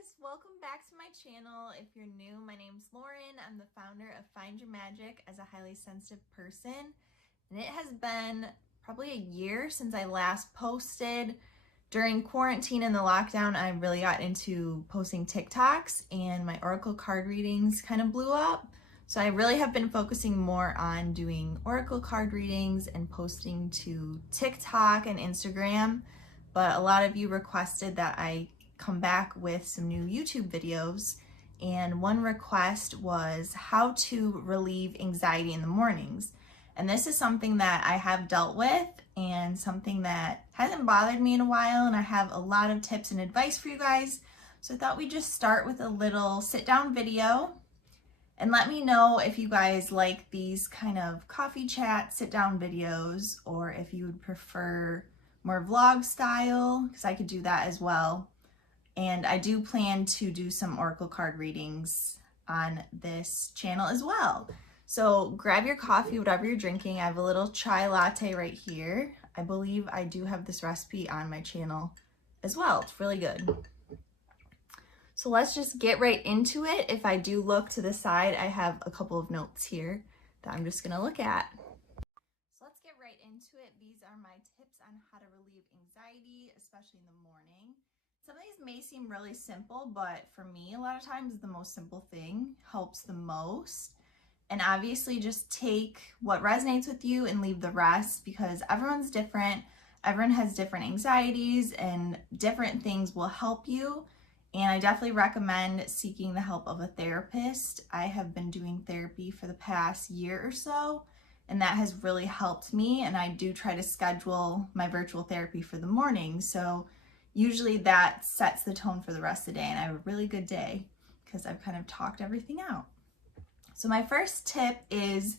guys, welcome back to my channel. If you're new, my name's Lauren. I'm the founder of Find Your Magic as a highly sensitive person, and it has been probably a year since I last posted. During quarantine and the lockdown, I really got into posting TikToks, and my oracle card readings kind of blew up. So I really have been focusing more on doing oracle card readings and posting to TikTok and Instagram, but a lot of you requested that I come back with some new YouTube videos, and one request was how to relieve anxiety in the mornings. And this is something that I have dealt with and something that hasn't bothered me in a while, and I have a lot of tips and advice for you guys. So I thought we'd just start with a little sit down video, and let me know if you guys like these kind of coffee chat sit down videos, or if you would prefer more vlog style, because I could do that as well. And I do plan to do some oracle card readings on this channel as well. So grab your coffee, whatever you're drinking. I have a little chai latte right here. I believe I do have this recipe on my channel as well. It's really good. So let's just get right into it. If I do look to the side, I have a couple of notes here that I'm just gonna look at. So let's get right into it. These are my tips on how to relieve anxiety, especially in the morning. Some of these may seem really simple, but for me, a lot of times the most simple thing helps the most. And obviously just take what resonates with you and leave the rest, because everyone's different. Everyone has different anxieties, and different things will help you. And I definitely recommend seeking the help of a therapist. I have been doing therapy for the past year or so, and that has really helped me. And I do try to schedule my virtual therapy for the morning. So usually that sets the tone for the rest of the day, and I have a really good day because I've kind of talked everything out. So my first tip is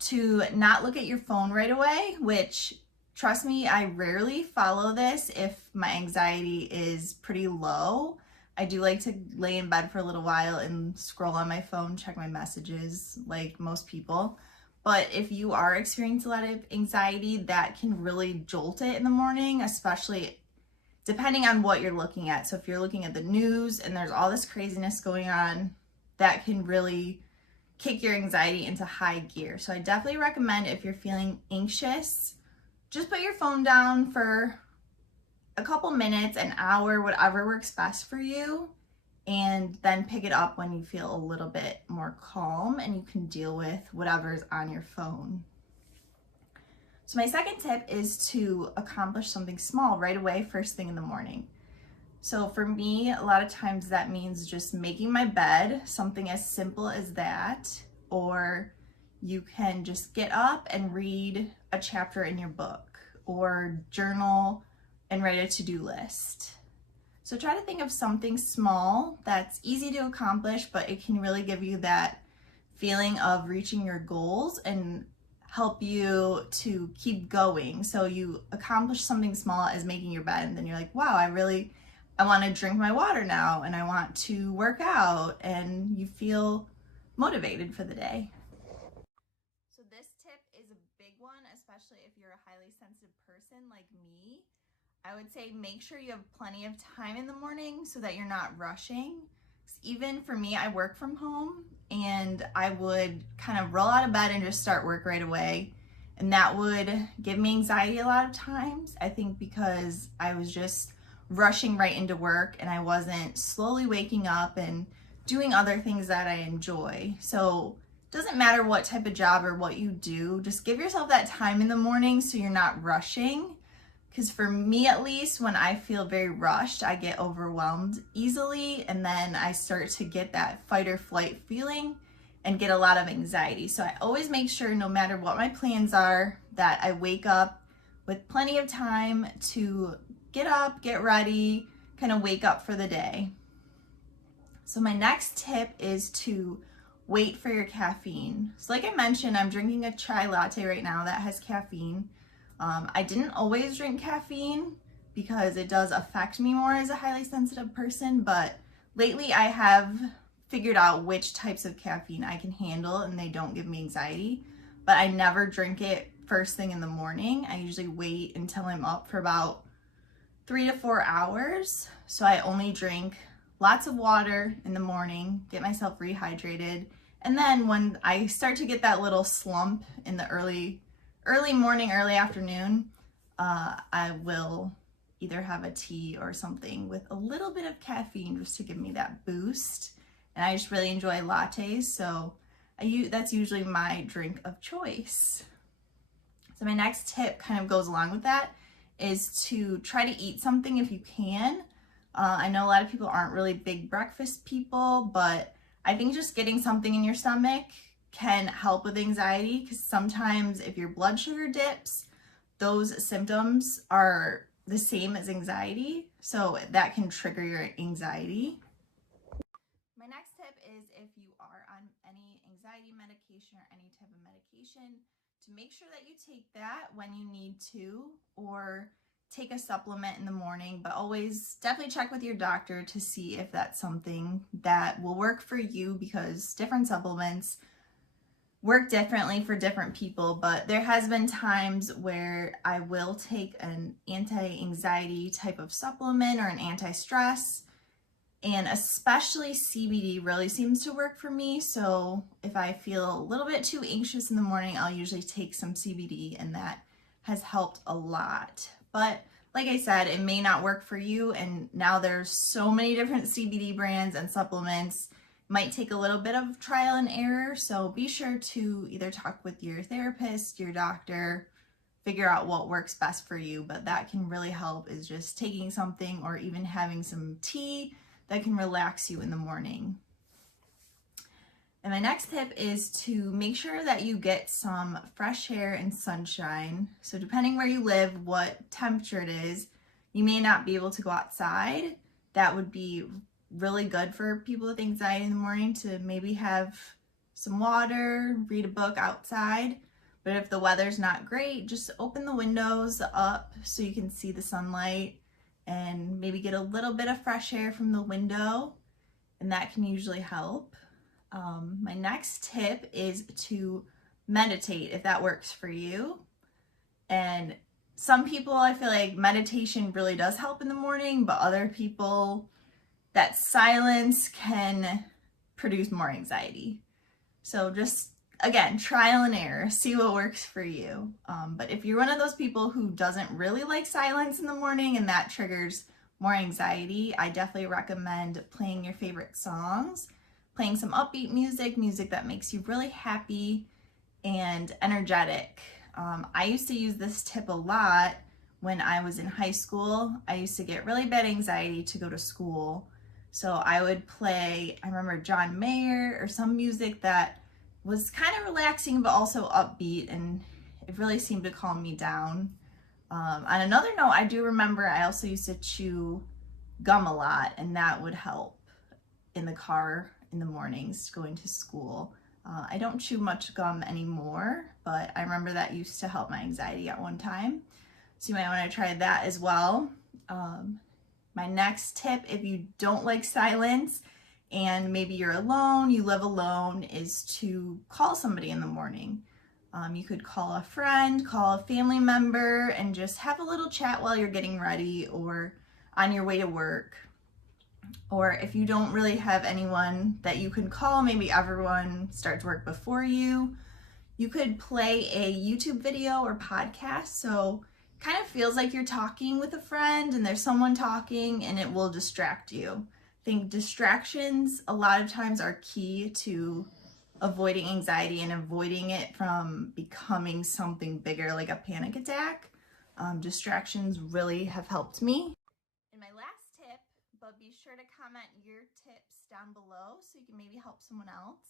to not look at your phone right away, which, trust me, I rarely follow this if my anxiety is pretty low. I do like to lay in bed for a little while and scroll on my phone, check my messages like most people. But if you are experiencing a lot of anxiety, that can really jolt it in the morning, especially depending on what you're looking at. So if you're looking at the news and there's all this craziness going on, that can really kick your anxiety into high gear. So I definitely recommend, if you're feeling anxious, just put your phone down for a couple minutes, an hour, whatever works best for you, and then pick it up when you feel a little bit more calm and you can deal with whatever's on your phone. So my second tip is to accomplish something small right away, first thing in the morning. So for me, a lot of times that means just making my bed, something as simple as that, or you can just get up and read a chapter in your book, or journal and write a to-do list. So try to think of something small that's easy to accomplish, but it can really give you that feeling of reaching your goals and help you to keep going. So you accomplish something small as making your bed, and then you're like, wow, I want to drink my water now, and I want to work out, and you feel motivated for the day. So this tip is a big one, especially if you're a highly sensitive person like me. I would say make sure you have plenty of time in the morning so that you're not rushing. Even for me, I work from home, and I would kind of roll out of bed and just start work right away. And that would give me anxiety a lot of times, I think, because I was just rushing right into work and I wasn't slowly waking up and doing other things that I enjoy. So it doesn't matter what type of job or what you do, just give yourself that time in the morning so you're not rushing. Because for me, at least, when I feel very rushed, I get overwhelmed easily, and then I start to get that fight or flight feeling and get a lot of anxiety. So I always make sure, no matter what my plans are, that I wake up with plenty of time to get up, get ready, kind of wake up for the day. So my next tip is to wait for your caffeine. So like I mentioned, I'm drinking a chai latte right now that has caffeine. I didn't always drink caffeine because it does affect me more as a highly sensitive person, but lately I have figured out which types of caffeine I can handle and they don't give me anxiety. But I never drink it first thing in the morning. I usually wait until I'm up for about 3 to 4 hours. So I only drink lots of water in the morning, get myself rehydrated. And then when I start to get that little slump in the early morning, early afternoon, I will either have a tea or something with a little bit of caffeine just to give me that boost. And I just really enjoy lattes, so that's usually my drink of choice. So my next tip kind of goes along with that, is to try to eat something if you can. I know a lot of people aren't really big breakfast people, but I think just getting something in your stomach can help with anxiety, because sometimes if your blood sugar dips, those symptoms are the same as anxiety, so that can trigger your anxiety. My next tip is, if you are on any anxiety medication or any type of medication, to make sure that you take that when you need to, or take a supplement in the morning, but always definitely check with your doctor to see if that's something that will work for you, because different supplements work differently for different people. But there has been times where I will take an anti-anxiety type of supplement or an anti-stress, and especially CBD really seems to work for me. So if I feel a little bit too anxious in the morning, I'll usually take some CBD, and that has helped a lot. But like I said, it may not work for you, and now there's so many different CBD brands and supplements. Might take a little bit of trial and error, so be sure to either talk with your therapist, your doctor, figure out what works best for you. But that can really help, is just taking something or even having some tea that can relax you in the morning. And my next tip is to make sure that you get some fresh air and sunshine. So depending where you live, what temperature it is, you may not be able to go outside. That would be really good for people with anxiety in the morning, to maybe have some water, read a book outside. But if the weather's not great, just open the windows up so you can see the sunlight and maybe get a little bit of fresh air from the window, and that can usually help. My next tip is to meditate, if that works for you. And some people, I feel like meditation really does help in the morning, but other people, that silence can produce more anxiety. So just, again, trial and error, see what works for you. But if you're one of those people who doesn't really like silence in the morning and that triggers more anxiety, I definitely recommend playing your favorite songs, playing some upbeat music that makes you really happy and energetic. I used to use this tip a lot when I was in high school. I used to get really bad anxiety to go to school. So I would play, I remember John Mayer or some music that was kind of relaxing but also upbeat, and it really seemed to calm me down. On another note, I do remember I also used to chew gum a lot, and that would help in the car in the mornings going to school. I don't chew much gum anymore, but I remember that used to help my anxiety at one time. So you might want to try that as well. My next tip, if you don't like silence and maybe you're alone, you live alone, is to call somebody in the morning. You could call a friend, call a family member, and just have a little chat while you're getting ready or on your way to work. Or if you don't really have anyone that you can call, maybe everyone starts work before you, you could play a YouTube video or podcast. So kind of feels like you're talking with a friend and there's someone talking, and it will distract you. I think distractions a lot of times are key to avoiding anxiety and avoiding it from becoming something bigger like a panic attack. Distractions really have helped me. And my last tip, but be sure to comment your tips down below so you can maybe help someone else.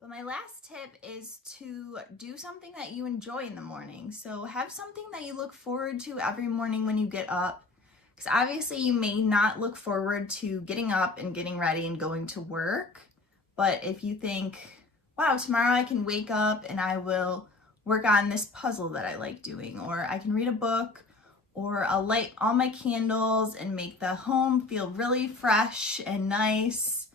But my last tip is to do something that you enjoy in the morning. So have something that you look forward to every morning when you get up. Because obviously you may not look forward to getting up and getting ready and going to work. But if you think, wow, tomorrow I can wake up and I will work on this puzzle that I like doing, or I can read a book, or I'll light all my candles and make the home feel really fresh and nice.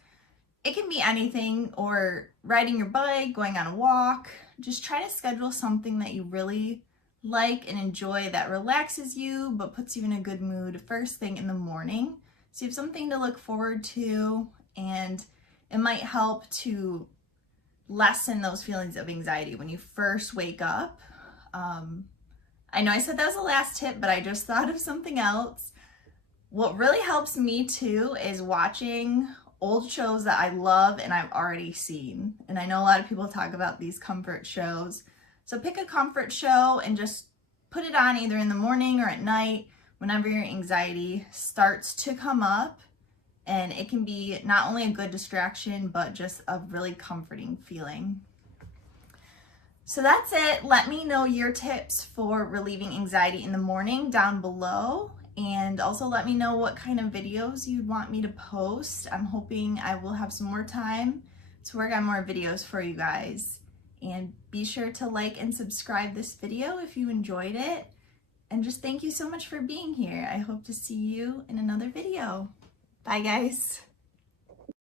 It can be anything, or riding your bike, going on a walk. Just try to schedule something that you really like and enjoy, that relaxes you but puts you in a good mood first thing in the morning, So you have something to look forward to, and it might help to lessen those feelings of anxiety when you first wake up. I know I said that was the last tip, but I just thought of something else. What really helps me too is watching old shows that I love and I've already seen. And I know a lot of people talk about these comfort shows. So pick a comfort show and just put it on either in the morning or at night whenever your anxiety starts to come up. And it can be not only a good distraction, but just a really comforting feeling. So that's it. Let me know your tips for relieving anxiety in the morning down below. And also let me know what kind of videos you'd want me to post. I'm hoping I will have some more time to work on more videos for you guys. And be sure to like and subscribe this video if you enjoyed it. And just thank you so much for being here. I hope to see you in another video. Bye guys.